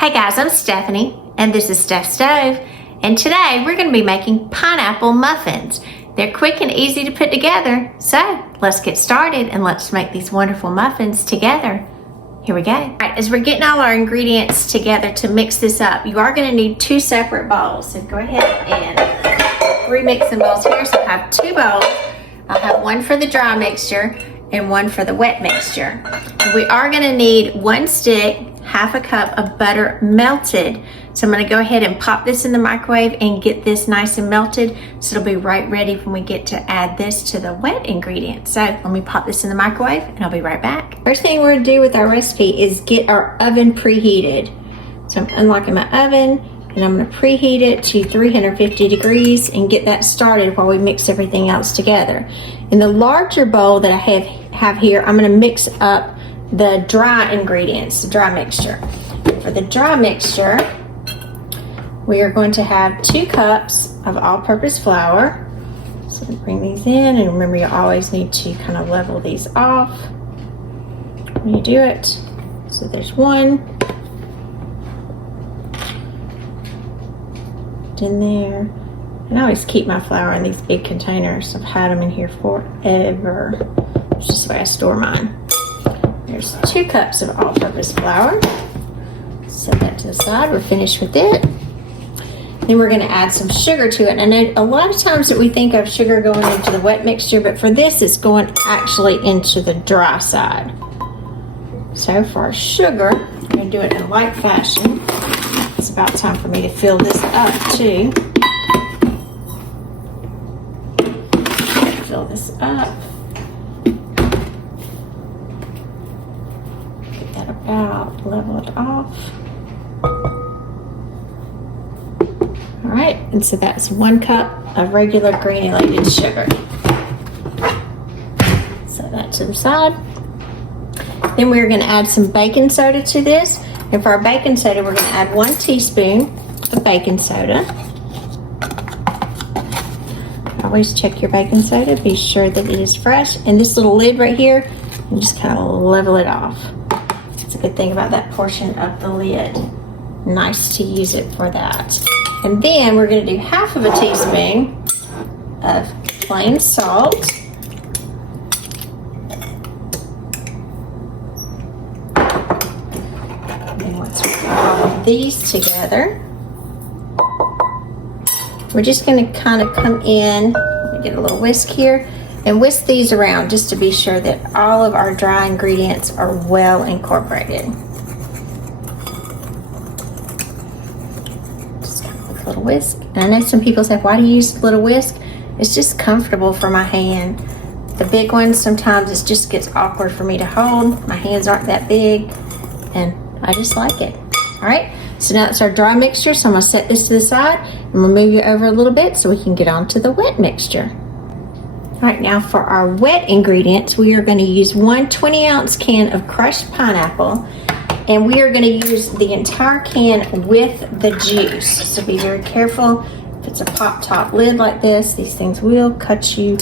Hey guys, I'm Stephanie, and this is Steph Stove, and today we're going to be making pineapple muffins. They're quick and easy to put together, so let's get started and let's make these wonderful muffins together. Here we go. All right, as we're getting all our ingredients together to mix this up, you are going to need two separate bowls. So go ahead and remix some bowls here. So I have two bowls. I'll have one for the dry mixture and one for the wet mixture. And we are going to need one stick, half a cup of butter melted. So I'm going to go ahead and pop this in the microwave and get this nice and melted, so it'll be right ready when we get to add this to the wet ingredients. So let me pop this in the microwave and I'll be right back. First thing we're going to do with our recipe is get our oven preheated. So I'm unlocking my oven and I'm going to preheat it to 350 degrees and get that started while we mix everything else together. In the larger bowl that I have here, I'm going to mix up the dry ingredients, the dry mixture. For the dry mixture, we are going to have 2 cups of all-purpose flour. So bring these in, and remember you always need to kind of level these off when you do it. So there's one in there. And I always keep my flour in these big containers. I've had them in here forever. It's just the way I store mine. There's 2 cups of all-purpose flour. Set that to the side. We're finished with it. Then we're going to add some sugar to it. And I know a lot of times that we think of sugar going into the wet mixture, but for this it's going actually into the dry side. So for our sugar, I'm going to do it in a light fashion. It's about time for me to fill this up too. Fill this up. Get that about, level it off. All right, and so that's 1 cup of regular granulated sugar. Set that to the side. Then we're going to add some baking soda to this. And for our baking soda, we're going to add 1 teaspoon of baking soda. Always check your baking soda. Be sure that it is fresh. And this little lid right here, you just kind of level it off. That's a good thing about that portion of the lid. Nice to use it for that. And then we're going to do half of a teaspoon of plain salt. And once we put all of these together, we're just going to kind of come in, get a little whisk here, and whisk these around just to be sure that all of our dry ingredients are well incorporated. Little whisk. And I know some people say, why do you use a little whisk? It's just comfortable for my hand. The big ones, sometimes it just gets awkward for me to hold. My hands aren't that big, and I just like it. All right, so now it's our dry mixture, so I'm going to set this to the side and we'll move it over a little bit so we can get on to the wet mixture. All right, now for our wet ingredients, we are going to use 1 20-ounce can of crushed pineapple. And we are going to use the entire can with the juice. So be very careful. If it's a pop top lid like this, these things will cut you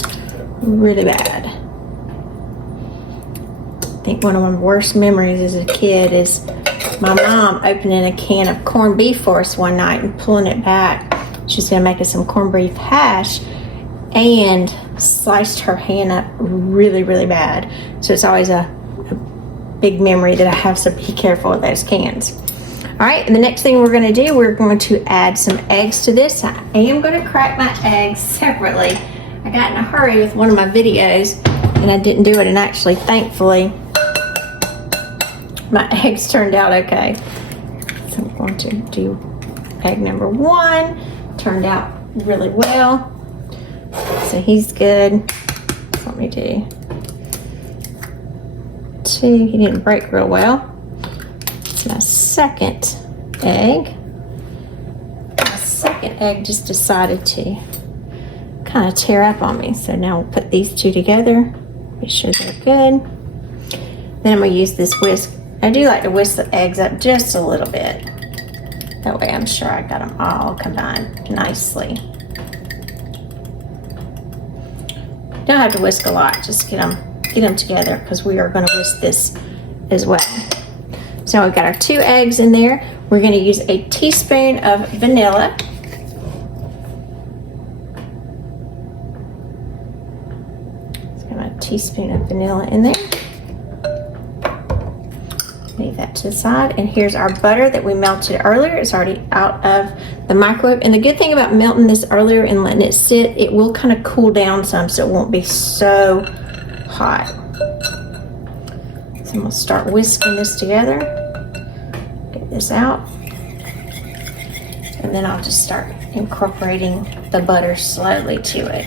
really bad. I think one of my worst memories as a kid is my mom opening a can of corned beef for us one night and pulling it back. She's going to make us some corned beef hash and sliced her hand up really, really bad. So it's always a big memory that I have, so be careful with those cans. All right, and the next thing we're going to do, we're going to add some eggs to this. I am going to crack my eggs separately. I got in a hurry with one of my videos and I didn't do it, and actually, thankfully, my eggs turned out okay. So I'm going to do egg number 1. Turned out really well. So he's good. Let me do 2. He didn't break real well. It's my second egg. My second egg just decided to kind of tear up on me. So now we'll put these 2 together. Be sure they're good. Then I'm going to use this whisk. I do like to whisk the eggs up just a little bit. That way I'm sure I got them all combined nicely. Don't have to whisk a lot. Just get them together because we are going to whisk this as well. So we've got our 2 eggs in there. We're going to use a teaspoon of vanilla. Let's get a teaspoon of vanilla in there. Leave that to the side. And here's our butter that we melted earlier. It's already out of the microwave. And the good thing about melting this earlier and letting it sit, it will kind of cool down some so it won't be so hot. So I'm gonna start whisking this together. Get this out. And then I'll just start incorporating the butter slowly to it.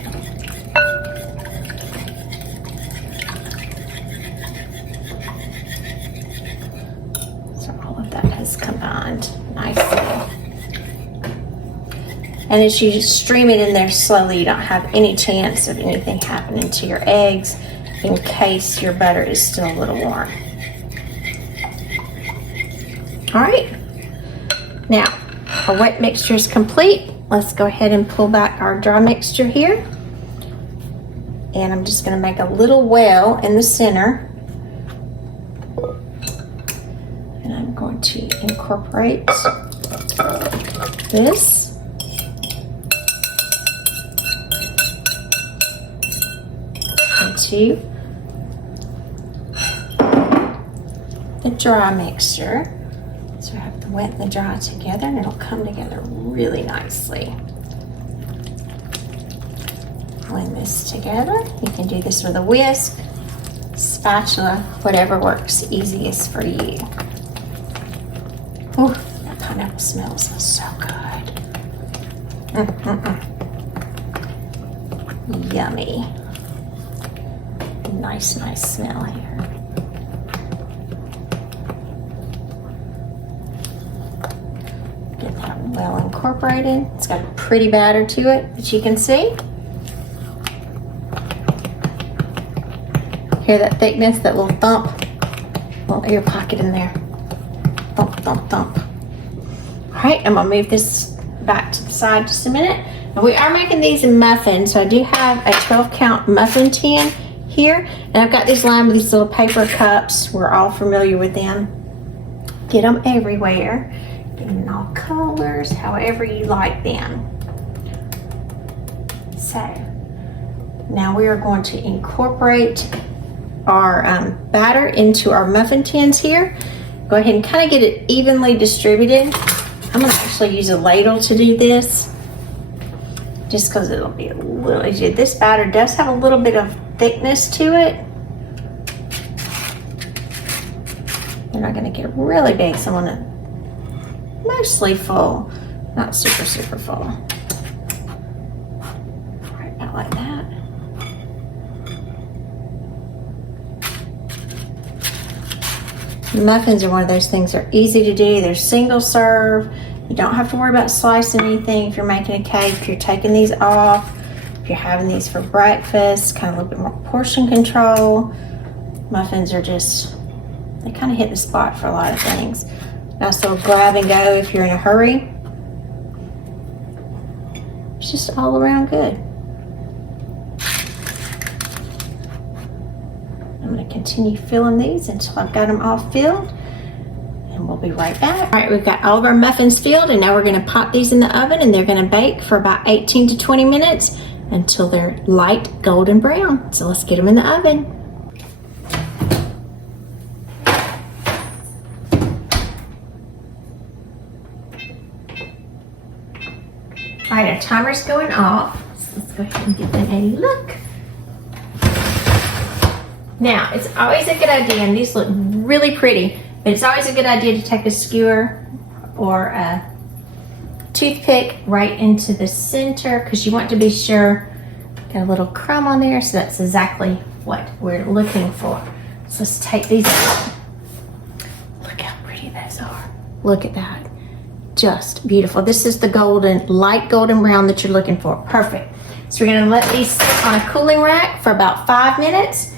Combined nicely. And as you stream it in there slowly, you don't have any chance of anything happening to your eggs in case your butter is still a little warm. All right, now our wet mixture is complete. Let's go ahead and pull back our dry mixture here. And I'm just going to make a little well in the center. To incorporate this into the dry mixture. So I have the wet and the dry together, and it'll come together really nicely. Blend this together. You can do this with a whisk, spatula, whatever works easiest for you. Ooh, that pineapple smells so good. Yummy. Nice smell here. Get that well incorporated. It's got a pretty batter to it that you can see. Hear that thickness, that little thump? Little air pocket in there. Thump, thump, thump. All right, I'm gonna move this back to the side just a minute. And we are making these in muffins, so I do have a 12-count muffin tin here, and I've got these lined with these little paper cups. We're all familiar with them. Get them everywhere. Get them in all colors, however you like them. So, now we are going to incorporate our batter into our muffin tins here. Go ahead and kind of get it evenly distributed. I'm going to actually use a ladle to do this, just because it'll be a little easier. This batter does have a little bit of thickness to it. We're not going to get really big, so I want it mostly full, not super full. Right about like that. Muffins are one of those things that are easy to do. They're single serve. You don't have to worry about slicing anything if you're making a cake. If you're taking these off, if you're having these for breakfast, kind of a little bit more portion control. Muffins are just, they kind of hit the spot for a lot of things. Nice little grab and go if you're in a hurry. It's just all around good. I'm going to continue filling these until I've got them all filled, and we'll be right back. All right, we've got all of our muffins filled, and now we're going to pop these in the oven, and they're going to bake for about 18 to 20 minutes until they're light golden brown. So let's get them in the oven. All right, our timer's going off. So let's go ahead and give them a look. Now, it's always a good idea, and these look really pretty, but it's always a good idea to take a skewer or a toothpick right into the center, because you want to be sure. Got a little crumb on there, so that's exactly what we're looking for. So let's take these out. Look how pretty those are. Look at that. Just beautiful. This is the golden, light golden brown that you're looking for. Perfect. So we're going to let these sit on a cooling rack for about 5 minutes.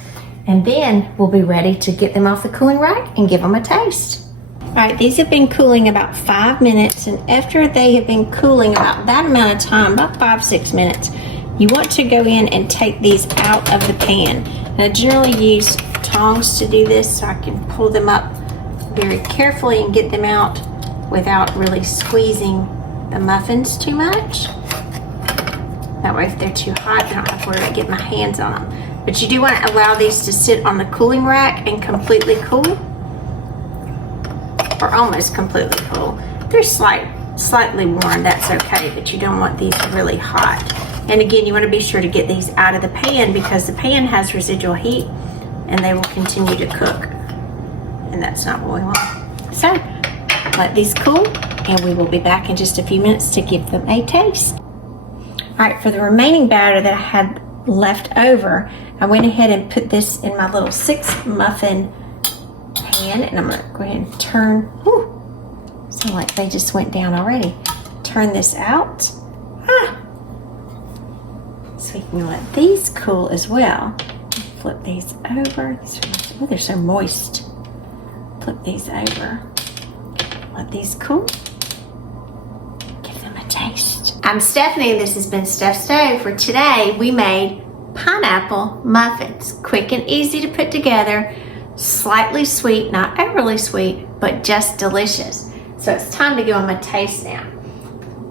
And then we'll be ready to get them off the cooling rack and give them a taste. All right, these have been cooling about 5 minutes, and after they have been cooling about that amount of time, about 5-6 minutes, you want to go in and take these out of the pan. And I generally use tongs to do this so I can pull them up very carefully and get them out without really squeezing the muffins too much. That way if they're too hot, I don't have to worry about getting my hands on them. But you do want to allow these to sit on the cooling rack and completely cool, or almost completely cool. If they're slightly warm, that's okay, but you don't want these really hot. And again, you want to be sure to get these out of the pan because the pan has residual heat and they will continue to cook. And that's not what we want. So, let these cool and we will be back in just a few minutes to give them a taste. All right, for the remaining batter that I had left over, I went ahead and put this in my little 6 muffin pan, and I'm gonna go ahead and turn, whew, sound like they just went down already. Turn this out. So we can let these cool as well. Flip these over. Oh, they're so moist. Flip these over. Let these cool. Give them a taste. I'm Stephanie and this has been Steph's Stove. For today, we made pineapple muffins. Quick and easy to put together. Slightly sweet, not overly sweet, but just delicious. So it's time to give them a taste now.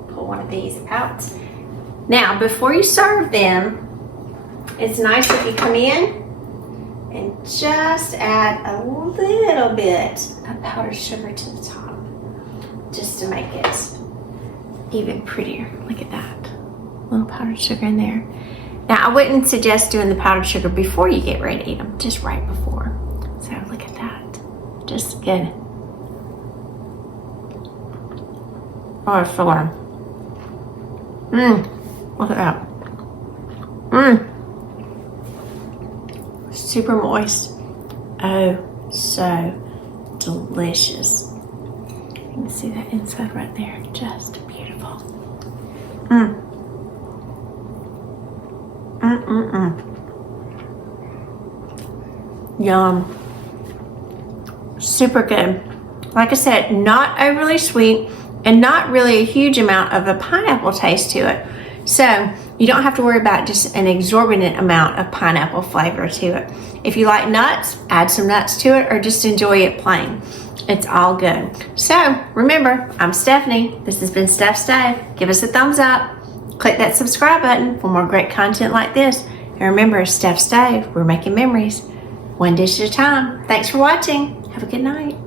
Pull one of these out. Now, before you serve them, it's nice if you come in and just add a little bit of powdered sugar to the top, just to make it even prettier. Look at that, a little powdered sugar in there. Now, I wouldn't suggest doing the powdered sugar before you get ready to eat them, just right before. So look at that, just good. Oh, it's so good. Look at that. Super moist. Oh, so delicious. You can see that inside right there. Just beautiful. Yum. Super good. Like I said, not overly sweet and not really a huge amount of a pineapple taste to it. So you don't have to worry about just an exorbitant amount of pineapple flavor to it. If you like nuts, add some nuts to it or just enjoy it plain. It's all good. So remember, I'm Stephanie. This has been Steph's Stove. Give us a thumbs up. Click that subscribe button for more great content like this. And remember, Steph's Stove, we're making memories one dish at a time. Thanks for watching. Have a good night.